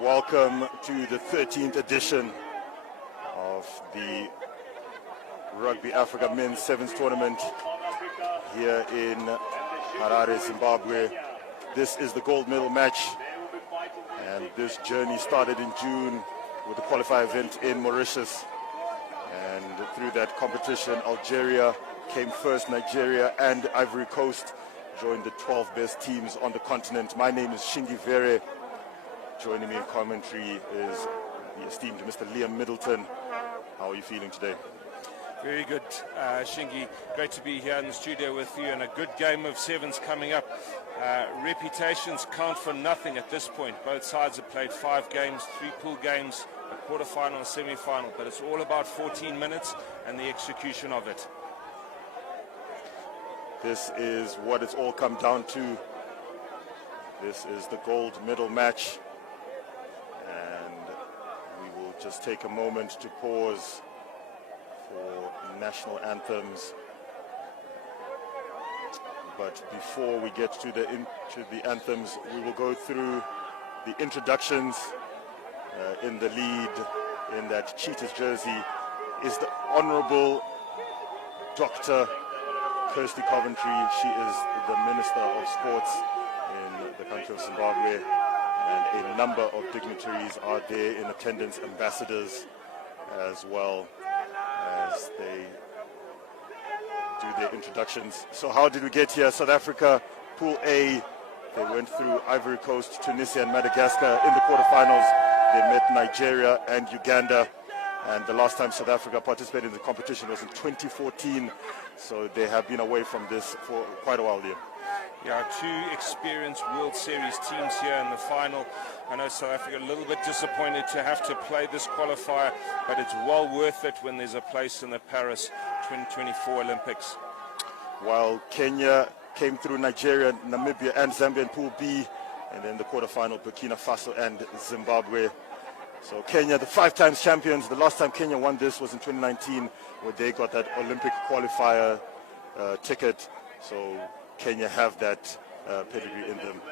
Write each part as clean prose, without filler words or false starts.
Welcome to the 13th edition of the Rugby Africa Men's Sevens Tournament here in Harare, Zimbabwe. This is the gold medal match, and this journey started in June with the qualifier event in Mauritius. And through that competition, Algeria came first, Nigeria and Ivory Coast joined the 12 best teams on the continent. My name is Shingi Vere. Joining me in commentary is the esteemed Mr. Liam Middleton. How are you feeling today? Very good, Shingi. Great to be here in the studio with you, and a good game of sevens coming up. Reputations count for nothing at this point. Both sides have played 5 games, 3 pool games, a quarter-final, a semi-final, but it's all about 14 minutes and the execution of it. This is what it's all come down to. This is the gold medal match. And we will just take a moment to pause for national anthems. But before we get to the anthems, we will go through the introductions. In the lead, in that Cheetahs jersey, is the Honorable Dr. Kirsty Coventry. She is the Minister of Sports in the country of Zimbabwe. And a number of dignitaries are there in attendance, ambassadors as well, as they do their introductions. So how did we get here? South Africa, Pool A, they went through Ivory Coast, Tunisia and Madagascar. In the quarterfinals, they met Nigeria and Uganda. And the last time South Africa participated in the competition was in 2014. So they have been away from this for quite a while here. Yeah, 2 experienced World Series teams here in the final. I know South Africa a little bit disappointed to have to play this qualifier, but it's well worth it when there's a place in the Paris 2024 Olympics. While Kenya came through Nigeria, Namibia and Zambia in Pool B, and then the quarterfinal, Burkina Faso and Zimbabwe. So Kenya, the 5 times champions. The last time Kenya won this was in 2019, where they got that Olympic qualifier ticket. So Kenya have that pedigree in them.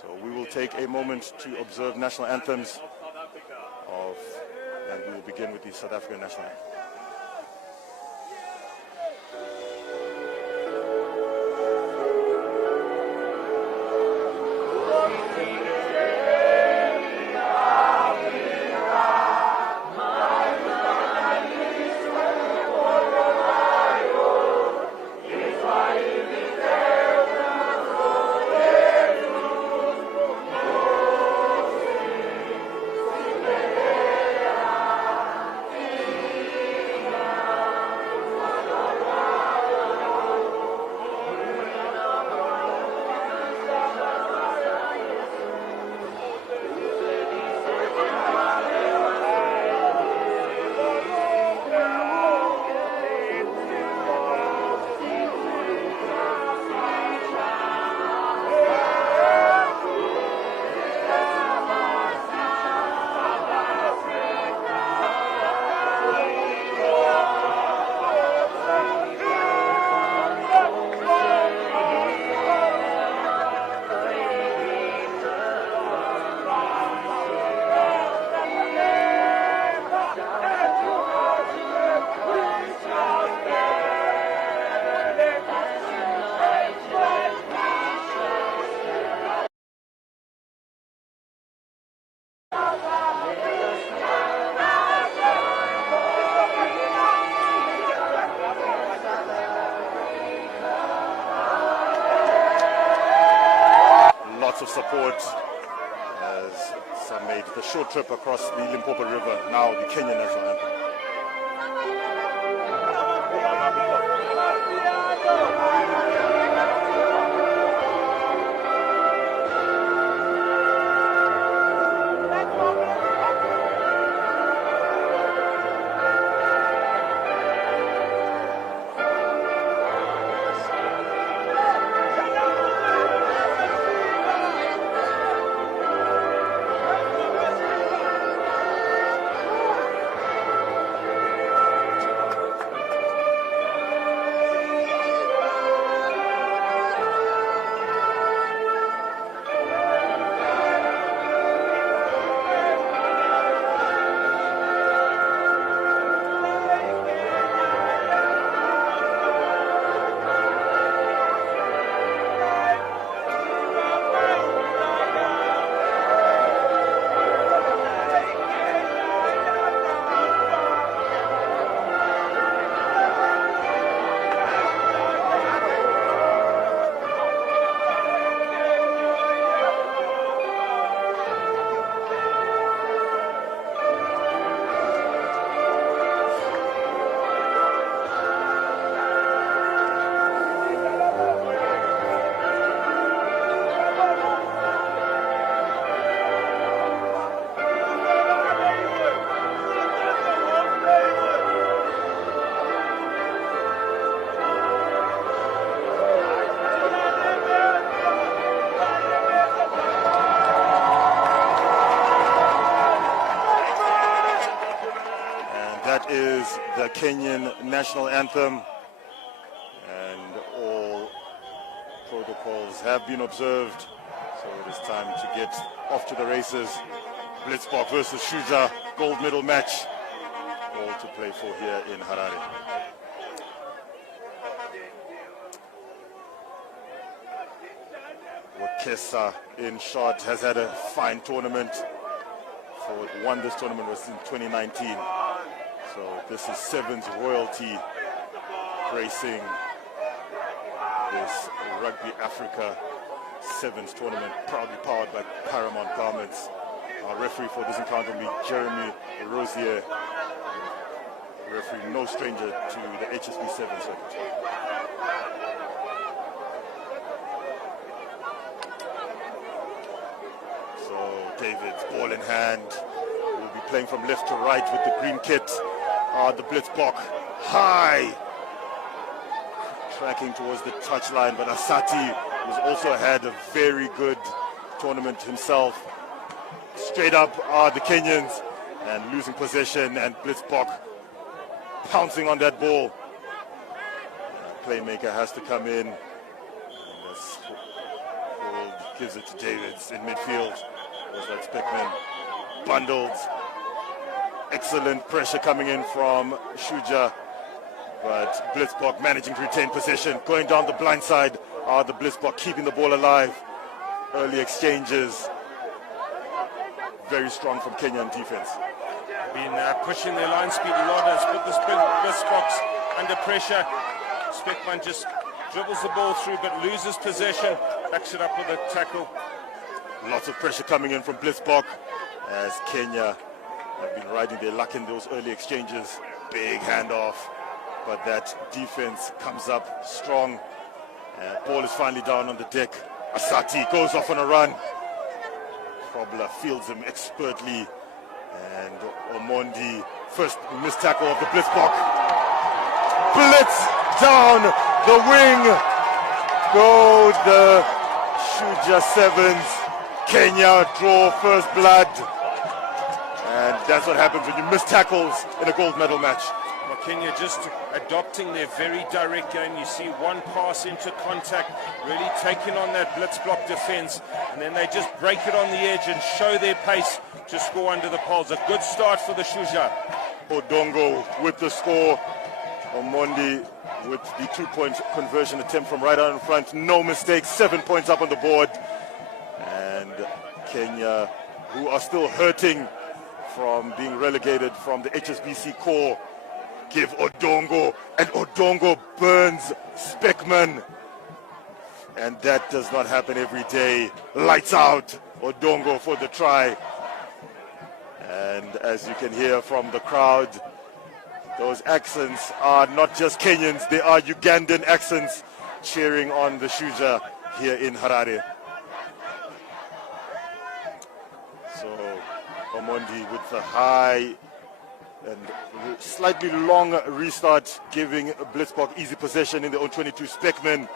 So we will take a moment to observe national anthems and we will begin with the South African national anthem. Of support as some made the short trip across the Limpopo River, now the Kenyan national anthem. the Kenyan national anthem, and all protocols have been observed. So it is time to get off to the races. Blitzbok versus Shuja, gold medal match, all to play for here in Harare. Wakesa in short has had a fine tournament. Won this tournament was in 2019. So this is Sevens royalty gracing this Rugby Africa Sevens tournament, proudly powered by Paramount Garments. Our referee for this encounter will be Jeremy Rosier, referee no stranger to the HSB 7 circuit. So David's ball in hand, will be playing from left to right with the green kit. The Blitzbok high, tracking towards the touchline, but Asati, who's also had a very good tournament himself, straight up are the Kenyans and losing possession, and Blitzbok pouncing on that ball. Playmaker has to come in. This hold gives it to Davids in midfield. Was that Speckman bundled. Excellent pressure coming in from Shuja, but Blitzbok managing to retain possession. Going down the blind side are the Blitzbok keeping the ball alive. Early exchanges. Very strong from Kenyan defense. Been pushing their line speed a lot, has put this Blitzboks under pressure. Speckman just dribbles the ball through but loses possession. Backs it up with a tackle. Lots of pressure coming in from Blitzbok as Kenya have been riding their luck in those early exchanges. Big handoff, but that defense comes up strong. Ball is finally down on the deck. Asati goes off on a run. Probler fields him expertly, and Omondi, first missed tackle of the Blitzbok. Blitz down the wing. Go the Shuja Sevens. Kenya draw first blood. And that's what happens when you miss tackles in a gold medal match. Well, Kenya just adopting their very direct game. You see one pass into contact, really taking on that Blitzbok defense, and then they just break it on the edge and show their pace to score under the poles. A good start for the Shuja. Odongo with the score. Omondi with the 2-point conversion attempt from right out in front. No mistakes, 7 points up on the board. And Kenya, who are still hurting from being relegated from the HSBC core, give Odongo, and Odongo burns Speckman. And that does not happen every day. Lights out, Odongo for the try. And as you can hear from the crowd, those accents are not just Kenyans, they are Ugandan accents cheering on the Shuja here in Harare. So Omondi with the high and slightly long restart, giving Blitzbok easy possession in the own 22. Speckman,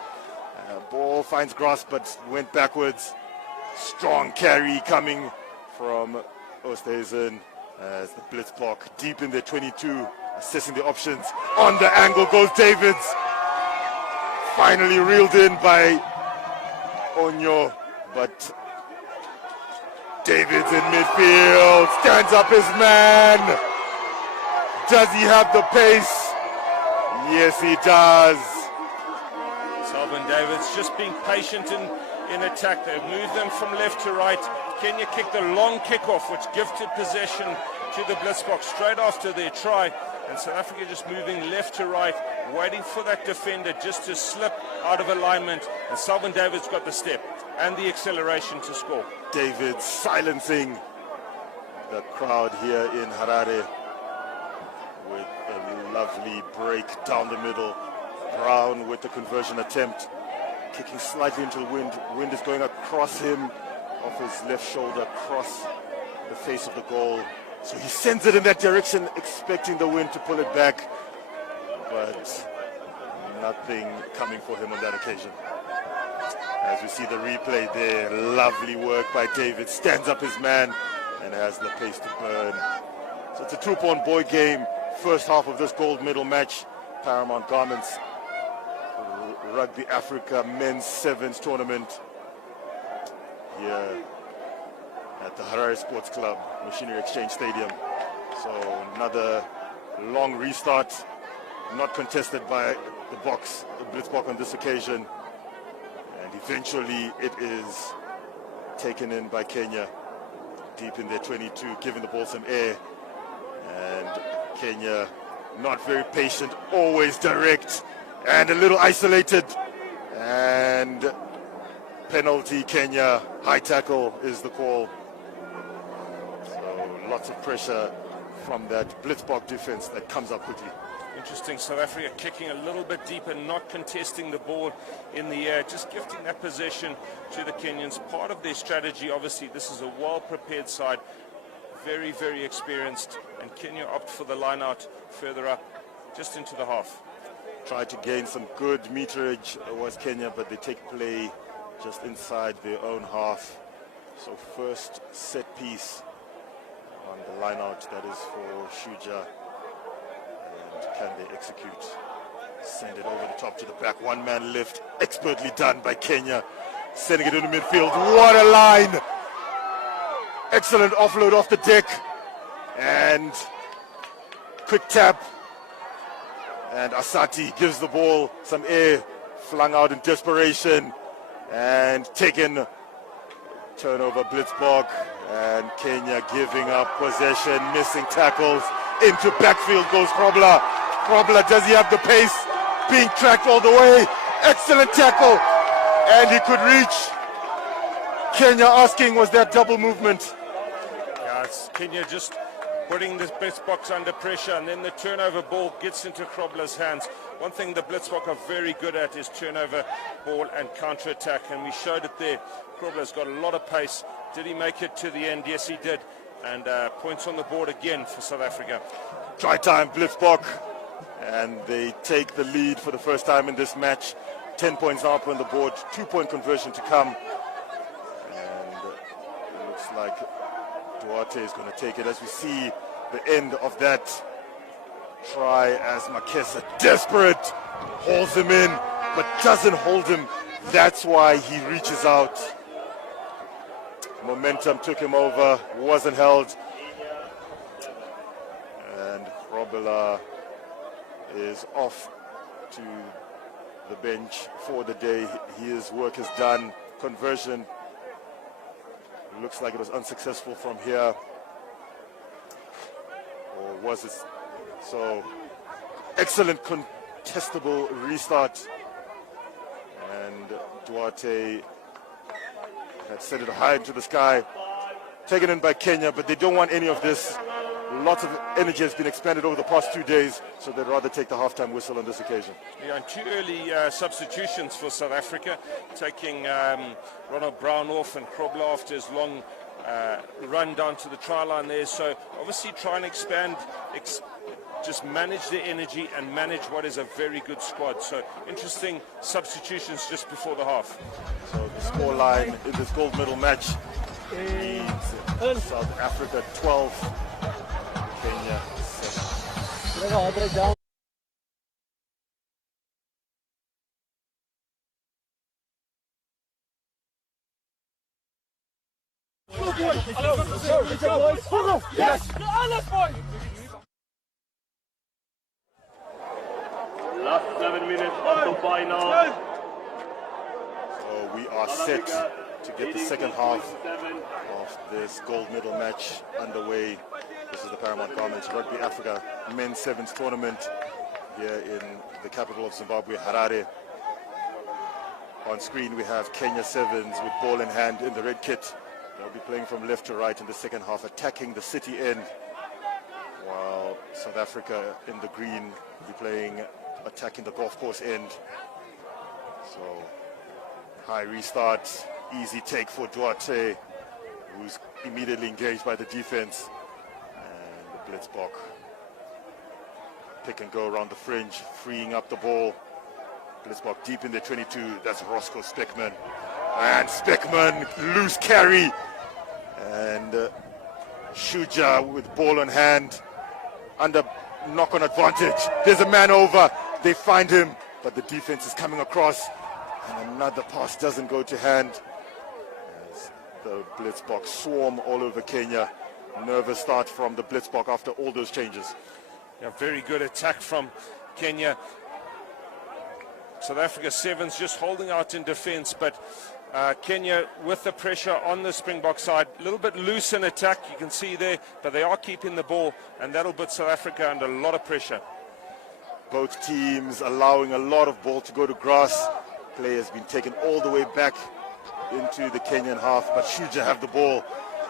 ball finds grasp but went backwards. Strong carry coming from Oosthuizen as the Blitzbok deep in their 22, assessing the options. On the angle goes Davids. Finally reeled in by Onyo, but Davids in midfield, stands up his man. Does he have the pace? Yes, he does. Selvin Davids just being patient in attack. They've moved them from left to right. Kenya kicked a long kickoff, which gifted possession to the Blitzbok straight after their try. And South Africa just moving left to right, waiting for that defender just to slip out of alignment. And Selvin Davids got the step and the acceleration to score. Davids silencing the crowd here in Harare with a lovely break down the middle. Brown with the conversion attempt, kicking slightly into the wind. Wind is going across him, off his left shoulder, across the face of the goal. So he sends it in that direction, expecting the wind to pull it back, but nothing coming for him on that occasion. As we see the replay there, lovely work by David, stands up his man and has the pace to burn. So it's a 2-point boy game first half of this gold medal match. Paramount Garments Rugby Africa Men's Sevens tournament here at the Harare Sports Club, Machinery Exchange Stadium. So another long restart, not contested by the Boks, the Blitzbok on this occasion. And eventually it is taken in by Kenya, deep in their 22, giving the ball some air. And Kenya not very patient, always direct, and a little isolated. And penalty, Kenya, high tackle is the call. So lots of pressure from that Blitzbok defense that comes up quickly. Interesting, South Africa kicking a little bit deeper, not contesting the ball in the air, just gifting that possession to the Kenyans. Part of their strategy, obviously, this is a well-prepared side, very, very experienced, and Kenya opt for the line-out further up, just into the half. Tried to gain some good meterage was Kenya, but they take play just inside their own half. So first set piece on the line-out, that is for Shuja. Can they execute? Send it over the top to the back. One-man lift, expertly done by Kenya. Sending it into midfield. What a line! Excellent offload off the deck. And quick tap. And Asati gives the ball some air. Flung out in desperation. And taken. Turnover, Blitzbok. And Kenya giving up possession, missing tackles. Into backfield goes Krobler. Krobler, does he have the pace? Being tracked all the way. Excellent tackle. And he could reach. Kenya asking, was that double movement? Yeah, it's Kenya just putting this Blitzbok under pressure, and then the turnover ball gets into Krobler's hands. One thing the Blitzbok are very good at is turnover ball and counter-attack, and we showed it there. Krobler's got a lot of pace. Did he make it to the end? Yes, he did. And points on the board again for South Africa. Try time, Blitzbok. And they take the lead for the first time in this match. 10 points now up on the board, 2-point conversion to come. And it looks like Duarte is going to take it as we see the end of that try as Makesa, desperate, holds him in, but doesn't hold him. That's why he reaches out. Momentum took him over, wasn't held. And Krobler is off to the bench for the day. His work is done. Conversion looks like it was unsuccessful from here. Or was it? So, excellent contestable restart. And Duarte had sent it high into the sky, taken in by Kenya, but they don't want any of this. Lots of energy has been expended over the past 2 days, so they'd rather take the halftime whistle on this occasion. Yeah, and 2 early substitutions for South Africa, taking Ronald Brown off and Krobler after his long run down to the try line there. So obviously try and expand, just manage their energy and manage what is a very good squad. So interesting substitutions just before the half. So the score line in this gold medal match reads South Africa 12, Kenya 7. Last 7 minutes of the final. So we are set to get the second half of this gold medal match underway. This is the Paramount Garments Rugby Africa Men's Sevens tournament here in the capital of Zimbabwe, Harare. On screen we have Kenya Sevens with ball in hand in the red kit. They'll be playing from left to right in the second half, attacking the city end, while South Africa in the green will be playing, attacking the golf course end. So high restart, easy take for Duarte, who's immediately engaged by the defense. And the Blitzbok pick and go around the fringe, freeing up the ball. Blitzbok deep in the 22, that's Roscoe Speckman. And Speckman, loose carry. And Shuja with ball on hand, under knock-on advantage. There's a man over. They find him, but the defense is coming across. And another pass doesn't go to hand. As the Blitzboks swarm all over Kenya. Nervous start from the Blitzbok after all those changes. Yeah, very good attack from Kenya. South Africa Sevens just holding out in defense, but Kenya with the pressure on the Springbok side, a little bit loose in attack, you can see there, but they are keeping the ball, and that'll put South Africa under a lot of pressure. Both teams allowing a lot of ball to go to grass. Play has been taken all the way back into the Kenyan half, but Shuja have the ball.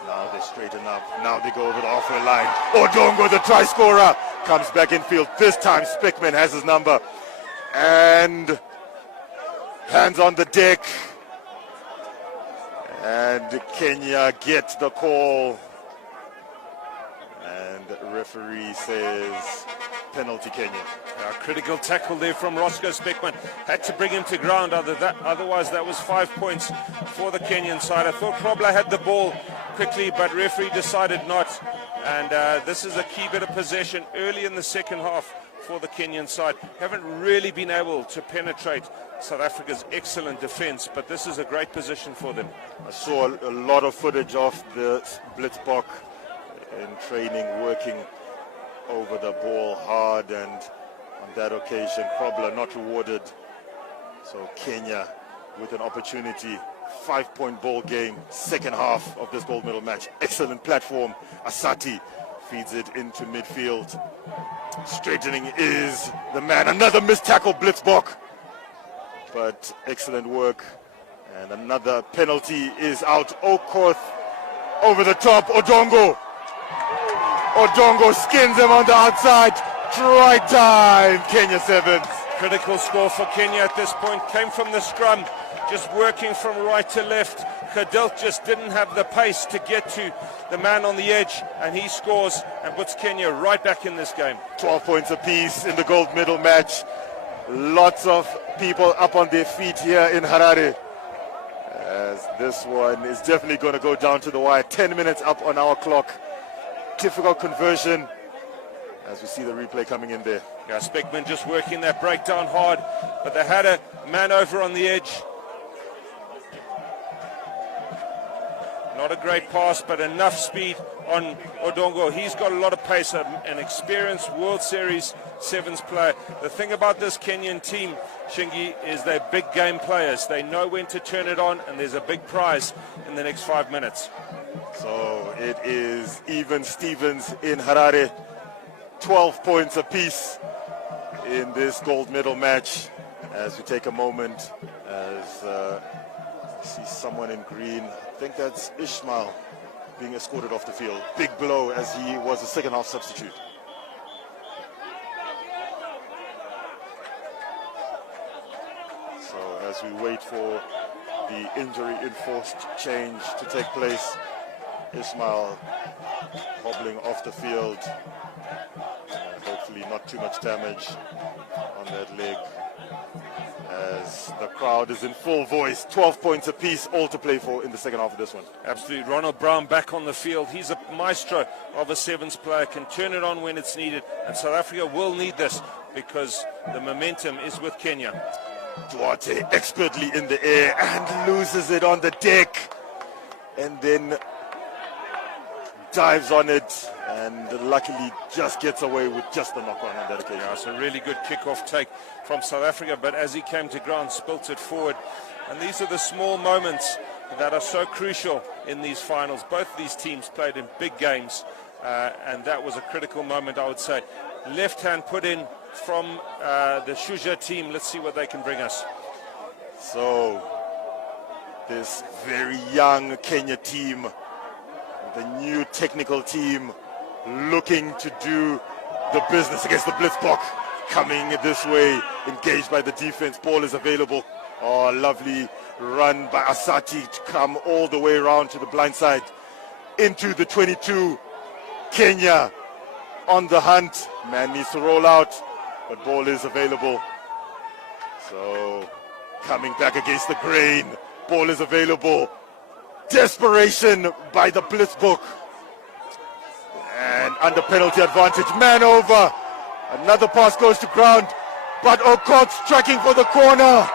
Now they straighten up. Now they go over the halfway line. Odongo, the try scorer, comes back in field. This time Spickman has his number. And hands on the deck. And Kenya get the call. And the referee says penalty Kenya. Critical tackle there from Roscoe Spickman. Had to bring him to ground, otherwise that was 5 points for the Kenyan side. I thought Krobler had the ball quickly, but referee decided not. And this is a key bit of possession early in the second half for the Kenyan side. Haven't really been able to penetrate South Africa's excellent defense, but this is a great position for them. I saw a lot of footage of the Blitzbok in training, working over the ball hard, and on that occasion, Krobler not rewarded. So Kenya with an opportunity, 5-point ball game, second half of this gold medal match. Excellent platform. Asati feeds it into midfield. Straightening is the man. Another missed tackle, Blitzbok. But excellent work. And another penalty is out. Okoth over the top. Odongo. Odongo skins him on the outside. Try time. Kenya Sevens. Critical score for Kenya at this point. Came from the scrum. Just working from right to left. Khadilt just didn't have the pace to get to the man on the edge, and he scores and puts Kenya right back in this game. 12 points apiece in the gold medal match. Lots of people up on their feet here in Harare, as this one is definitely going to go down to the wire. 10 minutes up on our clock. Difficult conversion, as we see the replay coming in there. Yeah, Spickman just working that breakdown hard, but they had a man over on the edge. Not a great pass, but enough speed on Odongo. He's got a lot of pace, an experienced World Series Sevens player. The thing about this Kenyan team, Shingi, is they're big game players. They know when to turn it on, and there's a big prize in the next 5 minutes. So it is even Stevens in Harare. 12 points apiece in this gold medal match. As we take a moment, as see someone in green. I think that's Ishmael being escorted off the field. Big blow, as he was a second half substitute. So as we wait for the injury enforced change to take place, Ishmael hobbling off the field. Hopefully not too much damage on that leg, as the crowd is in full voice. 12 points apiece, all to play for in the second half of this one. Absolutely. Ronald Brown back on the field. He's a maestro of a sevens player, can turn it on when it's needed, and South Africa will need this because the momentum is with Kenya. Duarte expertly in the air and loses it on the deck, and then dives on it, and luckily just gets away with just a knock-on on that occasion. Yeah, it's a really good kick-off take from South Africa, but as he came to ground, spilt it forward. And these are the small moments that are so crucial in these finals. Both of these teams played in big games, and that was a critical moment, I would say. Left hand put in from the Shuja team. Let's see what they can bring us. So this very young Kenya team, the new technical team, looking to do the business against the Blitzbok, coming this way, engaged by the defense. Ball is available. Oh, lovely run by Asati to come all the way around to the blind side into the 22. Kenya on the hunt. Man needs to roll out, but ball is available. So coming back against the grain. Ball is available. Desperation by the Blitzbok. And under penalty advantage, man over. Another pass goes to ground, but Okoth tracking for the corner.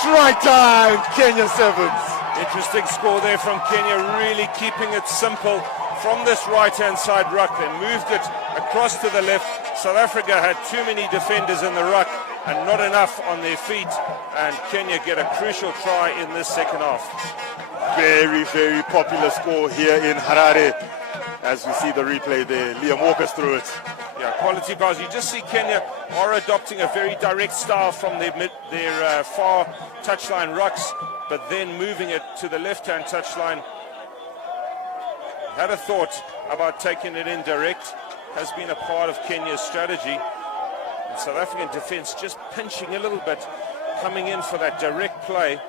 Try time, Kenya Sevens. Interesting score there from Kenya, really keeping it simple from this right-hand side ruck. They moved it across to the left. South Africa had too many defenders in the ruck and not enough on their feet, and Kenya get a crucial try in this second half. Very, very popular score here in Harare. As we see the replay there, Liam, walk us through it. Yeah, quality bars. You just see Kenya are adopting a very direct style from their far touchline rucks, but then moving it to the left-hand touchline. Had a thought about taking it in direct, has been a part of Kenya's strategy. And South African defence just pinching a little bit, coming in for that direct play,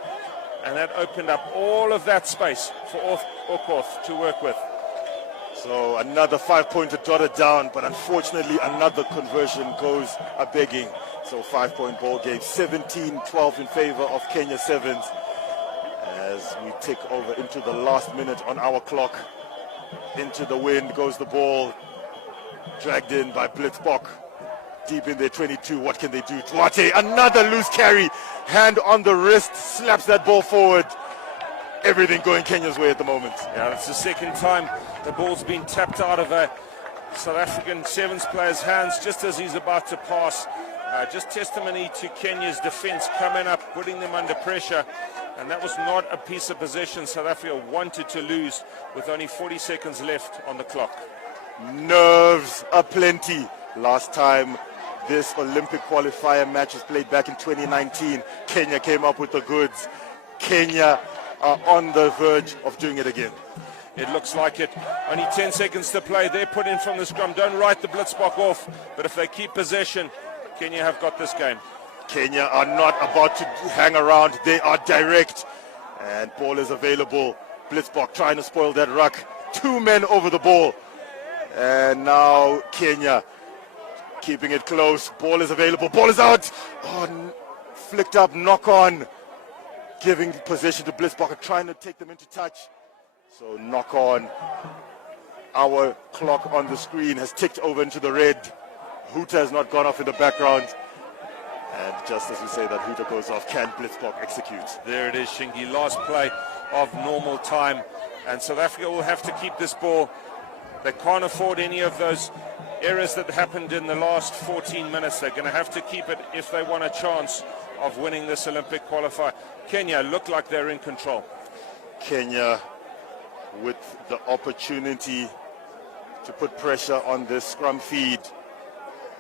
and that opened up all of that space for Okoth to work with. So another 5-pointer dotted down, but unfortunately another conversion goes a-begging. So 5-point ball game, 17-12 in favor of Kenya Sevens. As we tick over into the last minute on our clock. Into the wind goes the ball, dragged in by Blitzbok. Deep in their 22, what can they do? Tuate, another loose carry, hand on the wrist, slaps that ball forward. Everything going Kenya's way at the moment. Yeah, it's the second time the ball's been tapped out of a South African Sevens player's hands just as he's about to pass. Just testimony to Kenya's defence coming up, putting them under pressure. And that was not a piece of possession South Africa wanted to lose with only 40 seconds left on the clock. Nerves aplenty. Last time this Olympic qualifier match was played back in 2019, Kenya came up with the goods. Kenya are on the verge of doing it again. It looks like it. Only 10 seconds to play. They're put in from the scrum. Don't write the Blitzbok off, but if they keep possession, Kenya have got this game. Kenya are not about to hang around. They are direct. And ball is available. Blitzbok trying to spoil that ruck. 2 men over the ball. And now Kenya keeping it close. Ball is available. Ball is out. Oh, flicked up, knock on. Giving possession to Blitzbok, trying to take them into touch. So knock on. Our clock on the screen has ticked over into the red. Hooter has not gone off in the background. And just as we say that Hooter goes off, can Blitzbok execute? There it is, Shingi. Last play of normal time. And South Africa will have to keep this ball. They can't afford any of those errors that happened in the last 14 minutes. They're going to have to keep it if they want a chance of winning this Olympic qualifier. Kenya look like they're in control. Kenya with the opportunity to put pressure on this scrum feed.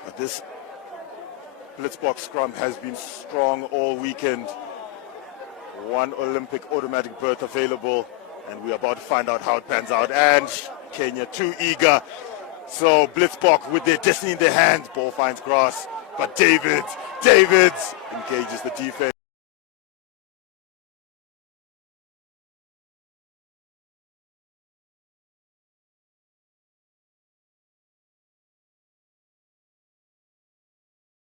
But this Blitzbok scrum has been strong all weekend. One Olympic automatic berth available, and we're about to find out how it pans out. And Kenya too eager. So Blitzbok with their destiny in their hands. Ball finds grass, but Davids engages the defense.